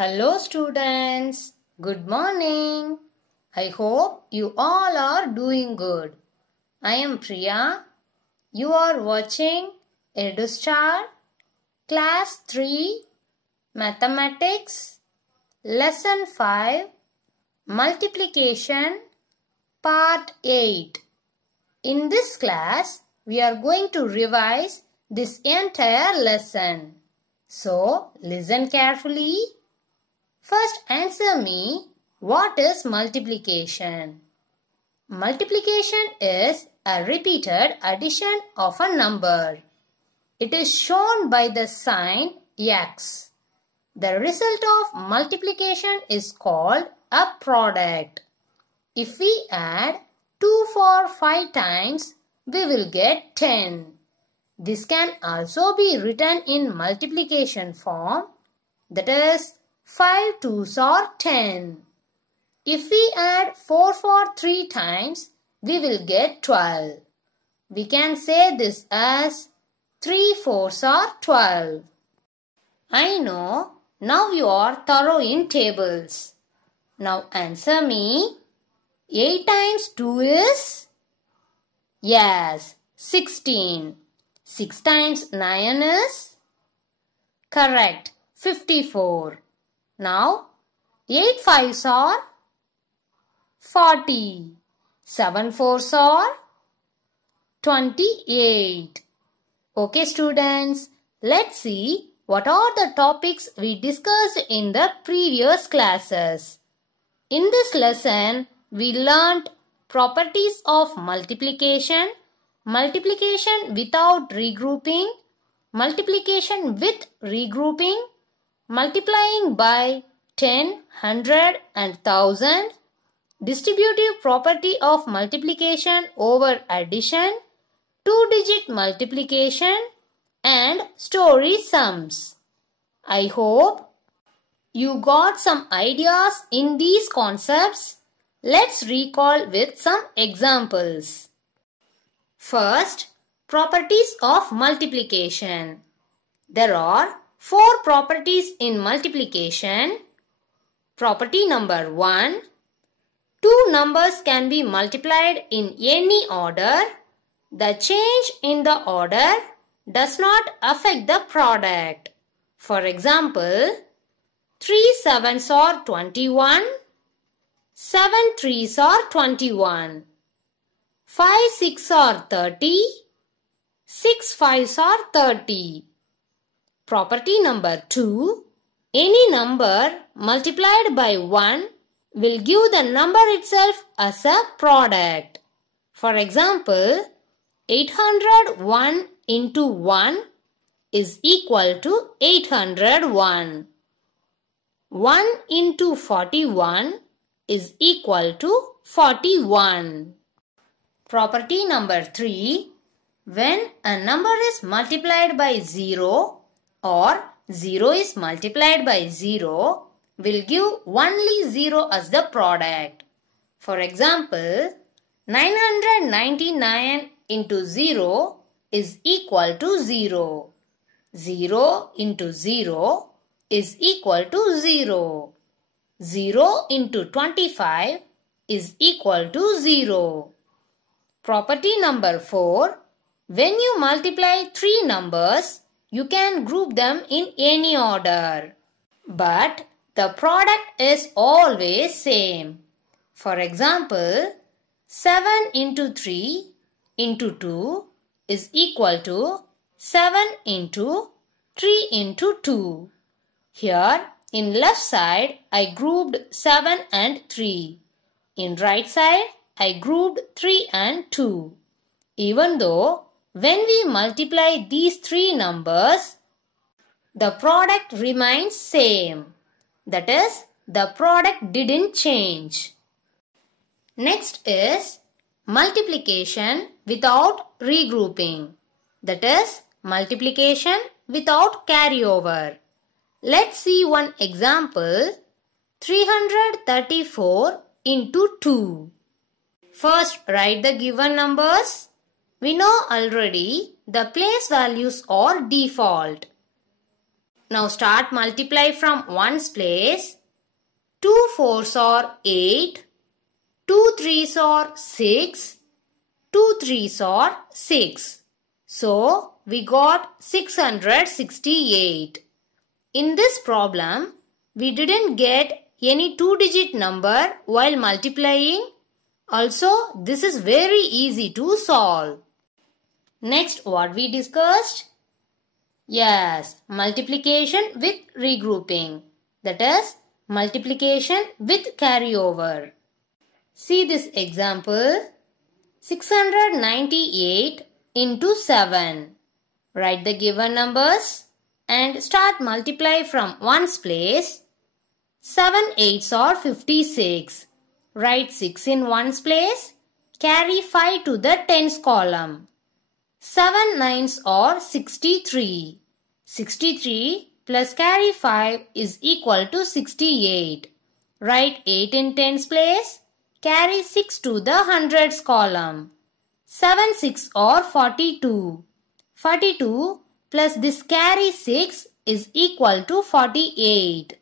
Hello students, good morning. I hope you all are doing good. I am Priya. You are watching EduStar Class 3 Mathematics Lesson 5 Multiplication Part 8. In this class, we are going to revise this entire lesson. So, listen carefully. First, answer me, what is multiplication? Multiplication is a repeated addition of a number. It is shown by the sign X. The result of multiplication is called a product. If we add 2 for 5 times, we will get 10. This can also be written in multiplication form, that is 5 twos are 10. If we add 4 for 3 times, we will get 12. We can say this as 3 fours are 12. I know, now you are thorough in tables. Now answer me. 8 times 2 is? Yes, 16. 6 times 9 is? Correct, 54. Now, 8 fives are 40. 7 fours are 28. Okay students, let's see what are the topics we discussed in the previous classes. In this lesson, we learnt properties of multiplication, multiplication without regrouping, multiplication with regrouping, multiplying by 10, 100 and 1000, distributive property of multiplication over addition, two-digit multiplication and story sums. I hope you got some ideas in these concepts. Let's recall with some examples. First, properties of multiplication. There are 4 properties in multiplication. Property number 1. 2 numbers can be multiplied in any order. The change in the order does not affect the product. For example, 3 sevens are 21. 7 threes are 21. 5 6 are 30. 6 fives are 30. Property number 2. Any number multiplied by 1 will give the number itself as a product. For example, 801 into 1 is equal to 801. 1 into 41 is equal to 41. Property number 3. When a number is multiplied by 0 or 0 is multiplied by 0, will give only 0 as the product. For example, 999 into 0 is equal to 0. 0 into 0 is equal to 0. 0 into 25 is equal to 0. Property number 4. When you multiply 3 numbers, you can group them in any order. But the product is always same. For example, 7 into 3 into 2 is equal to 7 into 3 into 2. Here in left side I grouped 7 and 3. In right side I grouped 3 and 2. Even though when we multiply these 3 numbers, the product remains same. That is, the product didn't change. Next is multiplication without regrouping. That is, multiplication without carryover. Let's see one example. 334 into 2. First, write the given numbers. We know already the place values are default. Now start multiply from ones place. 2 fours are 8. 2 threes are 6. 2 threes are 6. So we got 668. In this problem, we didn't get any two-digit number while multiplying. Also, this is very easy to solve. Next, what we discussed? Yes, multiplication with regrouping. That is, multiplication with carryover. See this example. 698 into 7. Write the given numbers and start multiply from ones place. 7 eights are 56. Write 6 in ones place. Carry 5 to the tens column. 7 nines are 63. 63 plus carry 5 is equal to 68. Write 8 in tens place. Carry 6 to the hundreds column. 7 6 are 42. 42 plus this carry 6 is equal to 48.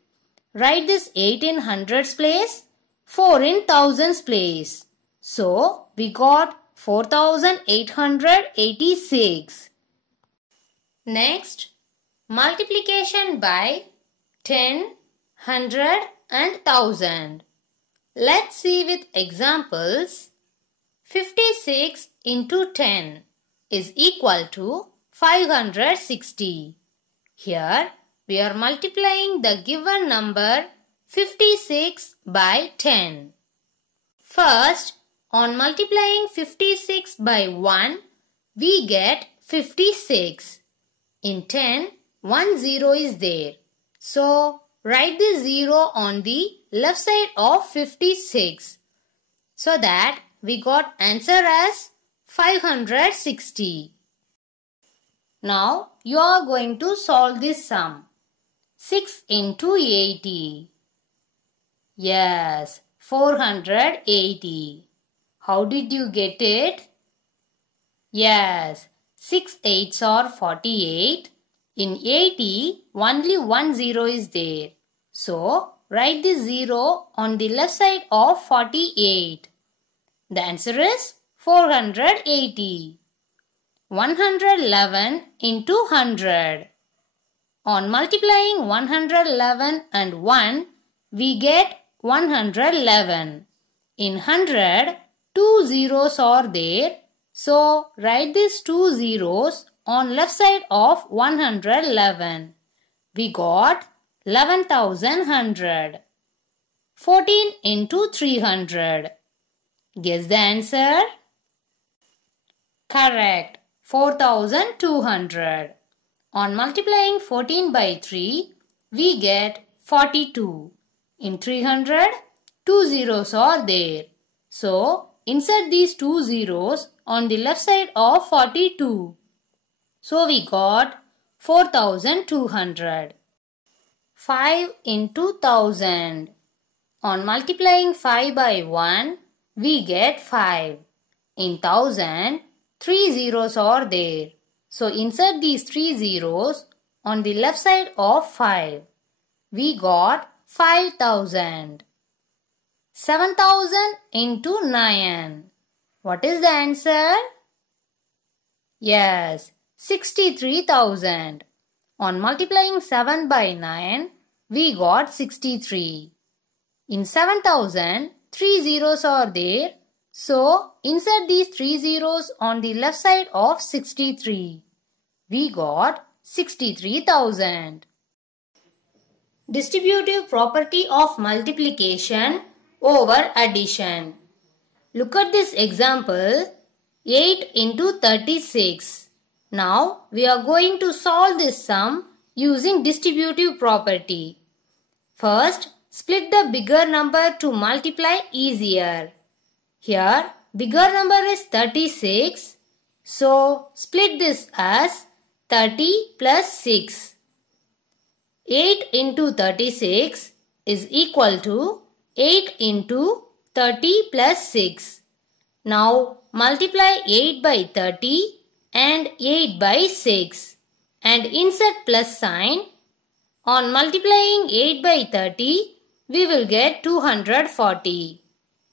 Write this 8 in hundreds place, 4 in thousands place. So, we got 4886. Next, multiplication by 10, 100 and 1000. Let's see with examples. 56 into 10 is equal to 560. Here, we are multiplying the given number 56 by 10. First, on multiplying 56 by 1, we get 56. In 10, 1 0 is there. So, write the 0 on the left side of 56. So that we got answer as 560. Now, you are going to solve this sum. 6 into 80. Yes, 480. How did you get it? Yes, 6 eights are 48. In 80, only 1 0 is there. So, write the 0 on the left side of 48. The answer is 480. 111 into 100. On multiplying 111 and 1, we get 111. In 100, 2 zeros are there. So, write these 2 zeros on left side of 111. We got 11,100. 14 into 300. Guess the answer? Correct. 4,200. On multiplying 14 by 3, we get 42. In 300, 2 zeros are there. So, insert these 2 zeros on the left side of 42. So, we got 4,200. 5 into 1000. On multiplying 5 by 1, we get 5. In 1000, 3 zeros are there. So, insert these 3 zeros on the left side of 5. We got 5,000. 7,000 into 9. What is the answer? Yes, 63,000. On multiplying 7 by 9, we got 63. In 7,000, 3 zeros are there. So, insert these 3 zeros on the left side of 63. We got 63,000. Distributive property of multiplication over addition. Look at this example. 8 into 36. Now, we are going to solve this sum using distributive property. First, split the bigger number to multiply easier. Here, bigger number is 36. So, split this as 30 plus 6. 8 into 36 is equal to 8 into 30 plus 6. Now, multiply 8 by 30 and 8 by 6 and insert plus sign On multiplying 8 by 30, we will get 240.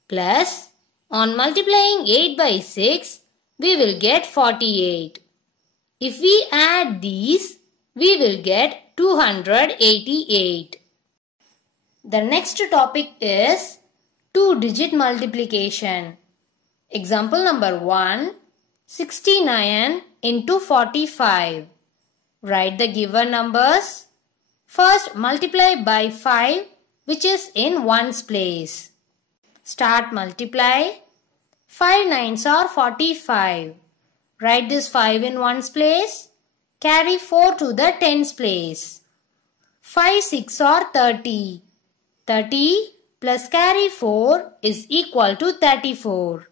Plus, on multiplying 8 by 6, we will get 48. If we add these, we will get 288. The next topic is two-digit multiplication. Example number 1, 69 into 45. Write the given numbers. First, multiply by 5, which is in ones place. Start multiply. 5 nines are 45. Write this 5 in ones place. Carry 4 to the tens place. 5 6 are 30. 30 plus carry 4 is equal to 34.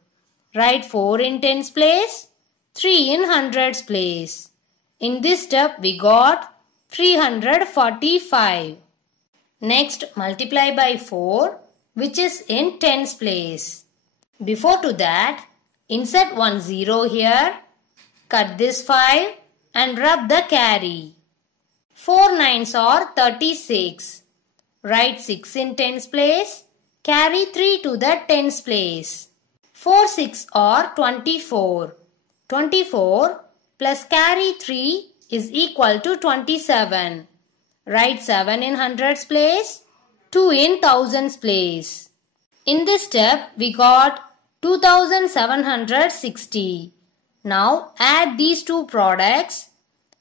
Write 4 in tens place, 3 in hundreds place. In this step we got 345. Next, multiply by 4, which is in tens place. Before to that, insert one 0 here. Cut this 5 and rub the carry. 4 nines are 36. Write 6 in tens place. Carry 3 to the tens place. 4 6 are 24. 24 plus carry 3 is equal to 27. Write 7 in hundreds place, 2 in thousands place. In this step, we got 2760. Now add these two products.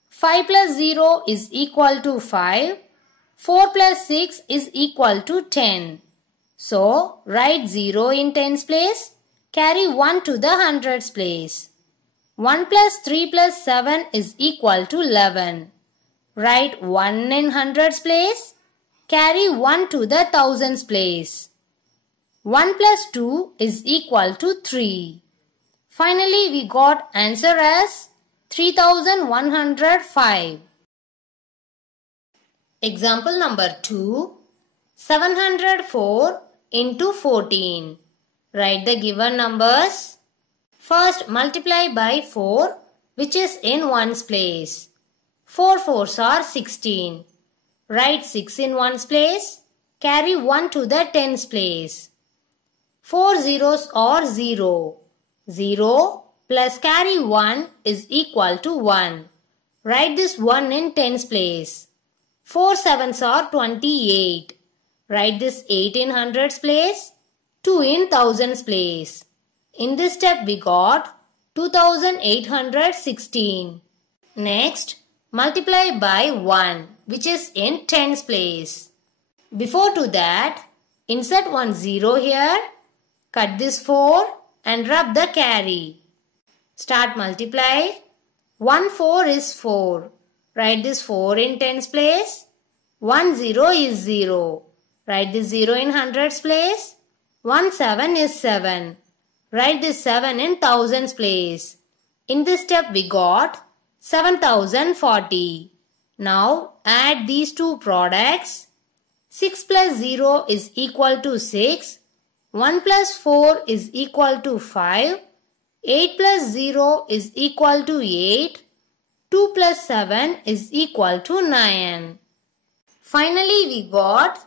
5 plus 0 is equal to 5. 4 plus 6 is equal to 10. So, write 0 in tens place. Carry 1 to the hundreds place. 1 plus 3 plus 7 is equal to 11. Write 1 in hundreds place. Carry 1 to the thousands place. 1 plus 2 is equal to 3. Finally, we got answer as 3105. Example number 2. 704 into 14. Write the given numbers. First, multiply by 4, which is in ones place. 4 fours are 16. Write 6 in ones place. Carry 1 to the tens place. 4 zeros are 0. 0 plus carry 1 is equal to 1. Write this 1 in tens place. 4 sevens are 28. Write this 8 in hundreds place. 2 in thousands place. In this step we got 2816. Next, multiply by 1, which is in tens place. Before to that, insert one 0 here. Cut this 4 and rub the carry. Start multiply. 1 4 is 4. Write this 4 in tens place. 1 0 is 0. Write this 0 in hundreds place. 1 7 is 7. Write this 7 in thousands place. In this step we got 7040. Now add these two products. 6 plus 0 is equal to 6. 1 plus 4 is equal to 5. 8 plus 0 is equal to 8. 2 plus 7 is equal to 9. Finally we got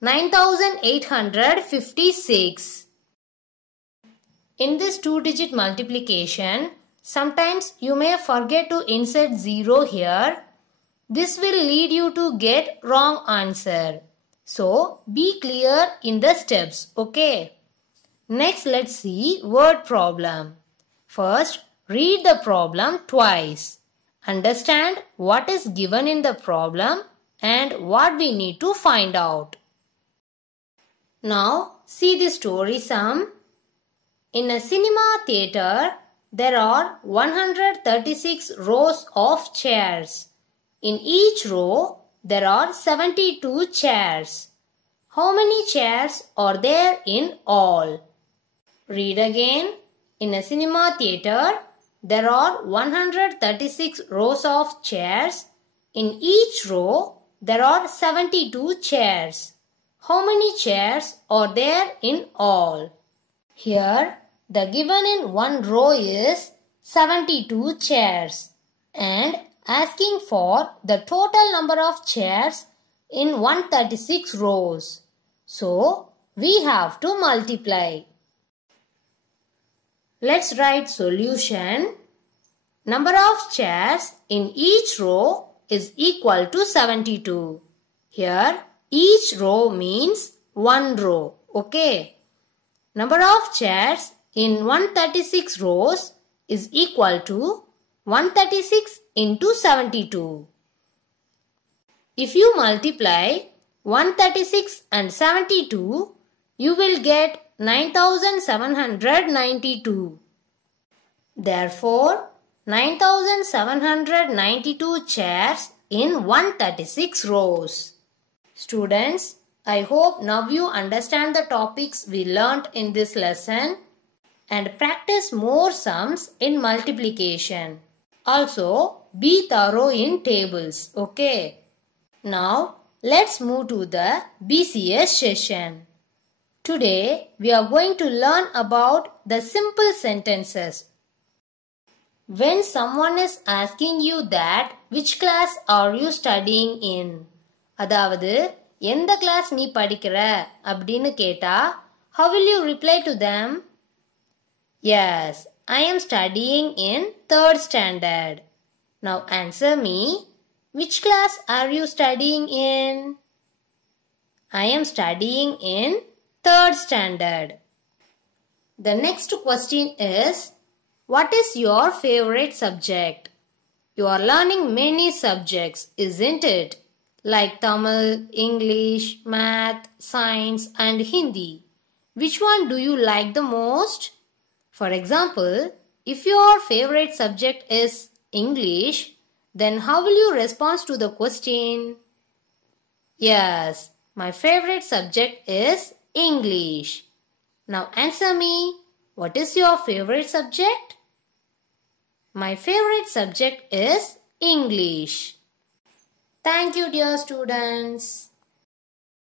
9856. In this two-digit multiplication, sometimes you may forget to insert 0 here. This will lead you to get wrong answer. So, be clear in the steps, okay? Next, let's see word problem. First, read the problem twice. Understand what is given in the problem and what we need to find out. Now, see the story sum. In a cinema theatre, there are 136 rows of chairs. In each row, there are 72 chairs. How many chairs are there in all? Read again. In a cinema theatre, there are 136 rows of chairs. In each row, there are 72 chairs. How many chairs are there in all? Here, the given in one row is 72 chairs and asking for the total number of chairs in 136 rows. So, we have to multiply. Let's write solution. Number of chairs in each row is equal to 72. Here, each row means one row. Okay. Number of chairs in 136 rows is equal to 136 into 72. If you multiply 136 and 72, you will get 9792. Therefore, 9792 chairs in 136 rows. Students, I hope now you understand the topics we learnt in this lesson and practice more sums in multiplication. Also, be thorough in tables, okay? Now, let's move to the BCS session. Today, we are going to learn about the simple sentences. When someone is asking you that, which class are you studying in? அதாவது, எந்த class நீ படிக்கிற அப்படின்னு கேட்டா, how will you reply to them? Yes, I am studying in 3rd standard. Now answer me, which class are you studying in? I am studying in 3rd standard. The next question is, what is your favorite subject? You are learning many subjects, isn't it? Like Tamil, English, Math, Science and Hindi. Which one do you like the most? For example, if your favorite subject is English, then how will you respond to the question? Yes, my favorite subject is English. Now answer me, what is your favorite subject? My favorite subject is English. Thank you, dear students.